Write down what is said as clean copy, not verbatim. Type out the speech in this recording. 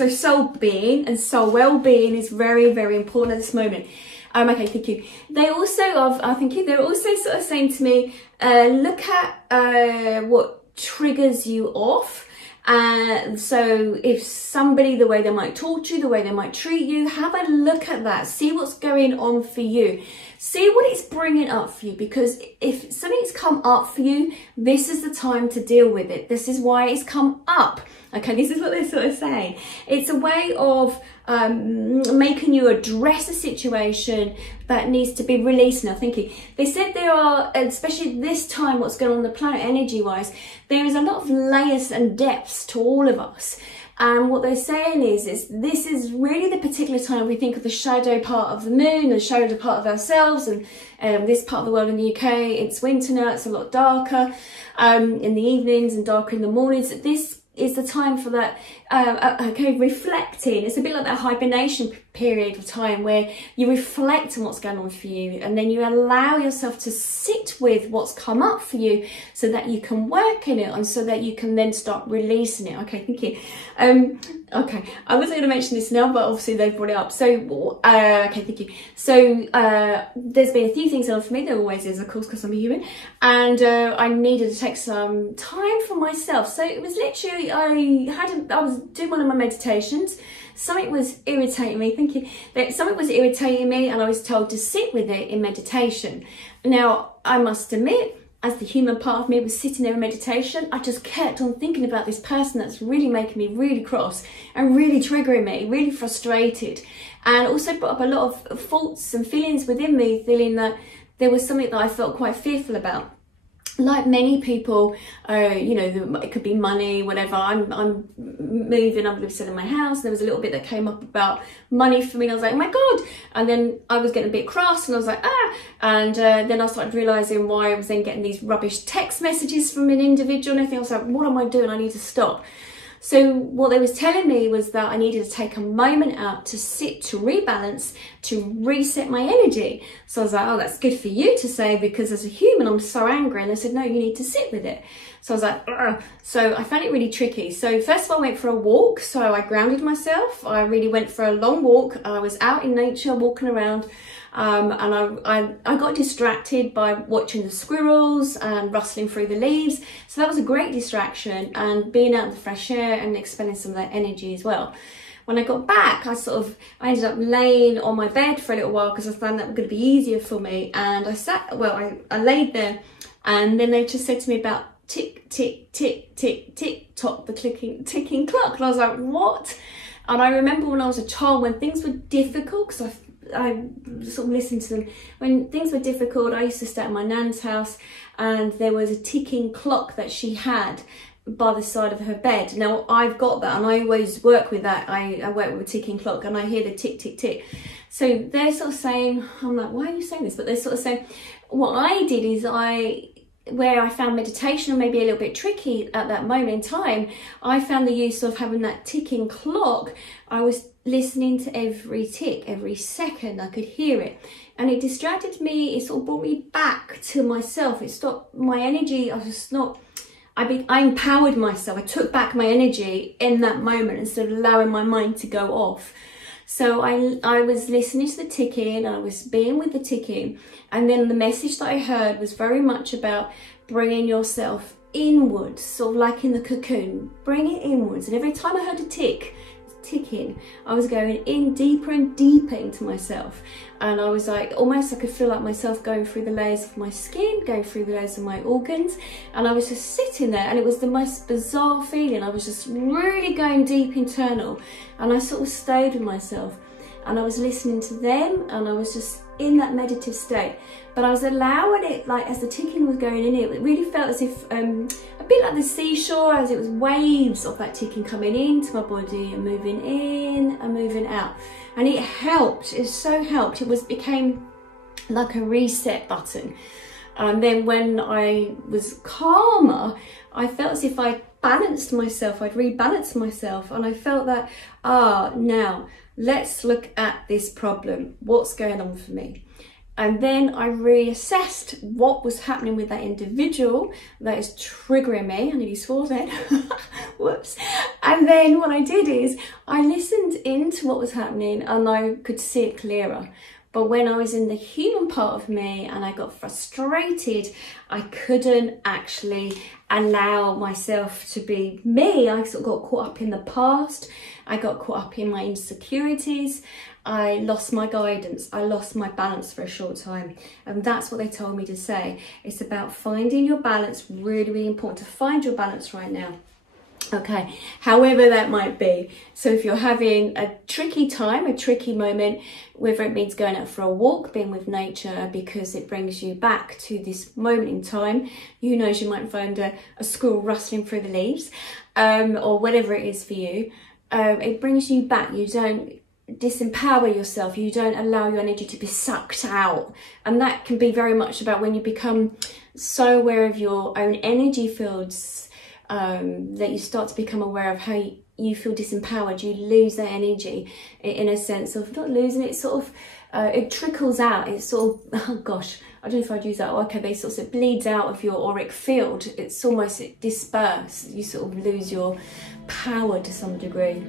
So soul being and soul well-being is very, very important at this moment. Okay, thank you. They also, thank you, they're also sort of saying to me, look at what triggers you off. So if somebody, the way they might talk to you, the way they might treat you, have a look at that. See what's going on for you. See what it's bringing up for you, because if something's come up for you, this is the time to deal with it. This is why it's come up. Okay, this is what they're sort of saying. It's a way of making you address a situation that needs to be released now. Thinking, they said there are, especially this time, what's going on the planet energy wise, there is a lot of layers and depths to all of us. And what they're saying is this is really the particular time we think of the shadow part of the moon, the shadow part of ourselves, and this part of the world in the UK, it's winter now, it's a lot darker in the evenings and darker in the mornings. This is the time for that, okay, reflecting. It's a bit like that hibernation period of time where you reflect on what's going on for you, and then you allow yourself to sit with what's come up for you so that you can work in it and so that you can then start releasing it. Okay, thank you. Okay, I wasn't going to mention this now, but obviously they've brought it up. So, okay, thank you. So, there's been a few things on for me. There always is, of course, because I'm a human. And I needed to take some time for myself. So it was literally, I was doing one of my meditations. Something was irritating me, something was irritating me, and I was told to sit with it in meditation. Now, I must admit, as the human part of me was sitting there in meditation, I just kept on thinking about this person that's really making me really cross and really triggering me, really frustrated, and also brought up a lot of thoughts and feelings within me, feeling that there was something that I felt quite fearful about. Like many people, you know, it could be money, whatever. I'm moving, I'm selling my house. There was a little bit that came up about money for me. I was like, oh my God. And then I was getting a bit cross and I was like, ah. And then I started realizing why I was then getting these rubbish text messages from an individual. And I was like, what am I doing? I need to stop. So what they was telling me was that I needed to take a moment out to sit, to rebalance, to reset my energy. So I was like, oh, that's good for you to say, because as a human, I'm so angry. And they said, no, you need to sit with it. So I was like, ugh. So I found it really tricky. So first of all, I went for a walk. So I grounded myself. I really went for a long walk. I was out in nature, walking around. And I got distracted by watching the squirrels and rustling through the leaves. So that was a great distraction, and being out in the fresh air and expelling some of that energy as well. When I got back, I ended up laying on my bed for a little while because I found that was going to be easier for me. And I laid there, and then they just said to me about tick, tick, tick, tick, tick, tock, the ticking clock. And I was like, what? And I remember when I was a child, when things were difficult, because I sort of listened to them. When things were difficult, I used to stay at my nan's house, and there was a ticking clock that she had by the side of her bed. Now I've got that, and I always work with that. I work with a ticking clock, and I hear the tick, tick, tick. So they're sort of saying, I'm like, why are you saying this? But they're sort of saying, what I did is where I found meditation maybe a little bit tricky at that moment in time, I found the use of having that ticking clock. I was listening to every tick, every second. I could hear it, and it distracted me. It sort of brought me back to myself. It stopped my energy. I empowered myself. I took back my energy in that moment instead of allowing my mind to go off. So I was listening to the ticking, I was being with the ticking, and then the message that I heard was very much about bringing yourself inwards, sort of like in the cocoon, bring it inwards. And every time I heard a ticking, I was going in deeper and deeper into myself, and I was like, almost I could feel like myself going through the layers of my skin, going through the layers of my organs, and I was just sitting there, and it was the most bizarre feeling. I was just really going deep internal, and I sort of stayed with myself, and I was listening to them, and I was just in that meditative state. But I was allowing it, like as the ticking was going in, it really felt as if a bit like the seashore, as it was waves of that ticking coming into my body and moving in and moving out. And it helped, it so helped. It became like a reset button. And then when I was calmer, I felt as if I balanced myself, I'd rebalanced myself, and I felt that, now let's look at this problem. What's going on for me? And then I reassessed what was happening with that individual that is triggering me. I nearly swore then. Whoops. And then what I did is I listened into what was happening and I could see it clearer. But when I was in the human part of me and I got frustrated, I couldn't actually allow myself to be me. I sort of got caught up in the past. I got caught up in my insecurities. I lost my guidance. I lost my balance for a short time. And that's what they told me to say. It's about finding your balance. Really, really important to find your balance right now. Okay, however that might be. So if you're having a tricky time, a tricky moment, whether it means going out for a walk, being with nature because it brings you back to this moment in time, who knows, you might find a squirrel rustling through the leaves, or whatever it is for you, it brings you back. You don't disempower yourself, you don't allow your energy to be sucked out. And that can be very much about when you become so aware of your own energy fields, that you start to become aware of how you feel disempowered. You lose that energy in a sense of not losing it, sort of it trickles out. It's sort of, oh gosh, I don't know if I'd use that. Okay, they sort of bleeds out of your auric field. It's almost dispersed. You sort of lose your power to some degree.